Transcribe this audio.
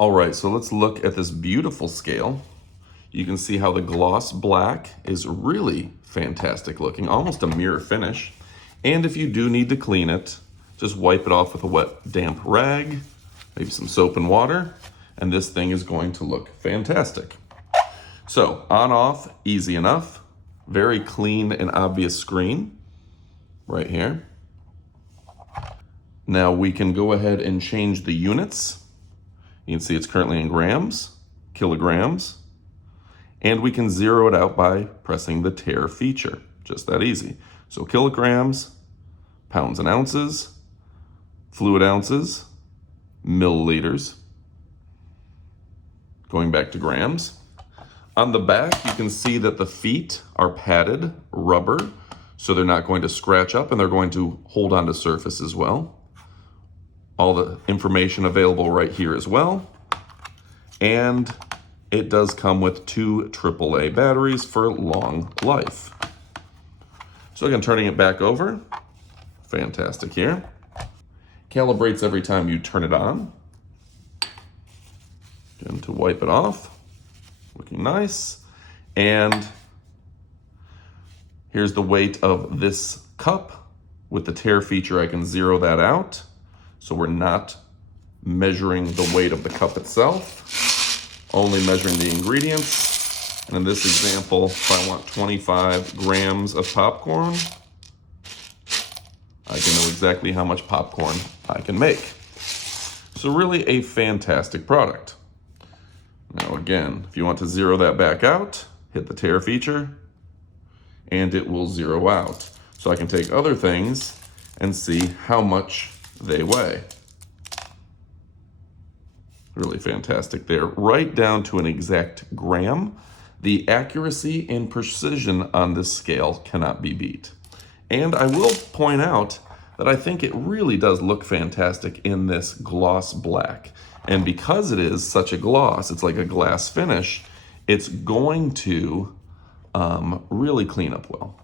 All right, so let's look at this beautiful scale. You can see how the gloss black is really fantastic looking, almost a mirror finish. And if you do need to clean it, just wipe it off with a wet, damp rag, maybe some soap and water, and this thing is going to look fantastic. So on, off, easy enough. Very clean and obvious screen right here. Now we can go ahead and change the units. You can see it's currently in grams, kilograms, and we can zero it out by pressing the tare feature. Just that easy. So kilograms, pounds and ounces, fluid ounces, milliliters. Going back to grams. On the back, you can see that the feet are padded rubber, so they're not going to scratch up and they're going to hold on to surface as well. All the information available right here as well. And it does come with 2 AAA batteries for long life. So again, turning it back over, fantastic here. Calibrates every time you turn it on. Again, to wipe it off, looking nice. And here's the weight of this cup. With the tare feature, I can zero that out. So we're not measuring the weight of the cup itself, only measuring the ingredients. And in this example, if I want 25 grams of popcorn, I can know exactly how much popcorn I can make. So really a fantastic product. Now again, if you want to zero that back out, hit the tare feature, and it will zero out. So I can take other things and see how much they weigh. Really fantastic there, right down to an exact gram. The accuracy and precision on this scale cannot be beat. And I will point out that I think it really does look fantastic in this gloss black. And because it is such a gloss, it's like a glass finish, it's going to really clean up well.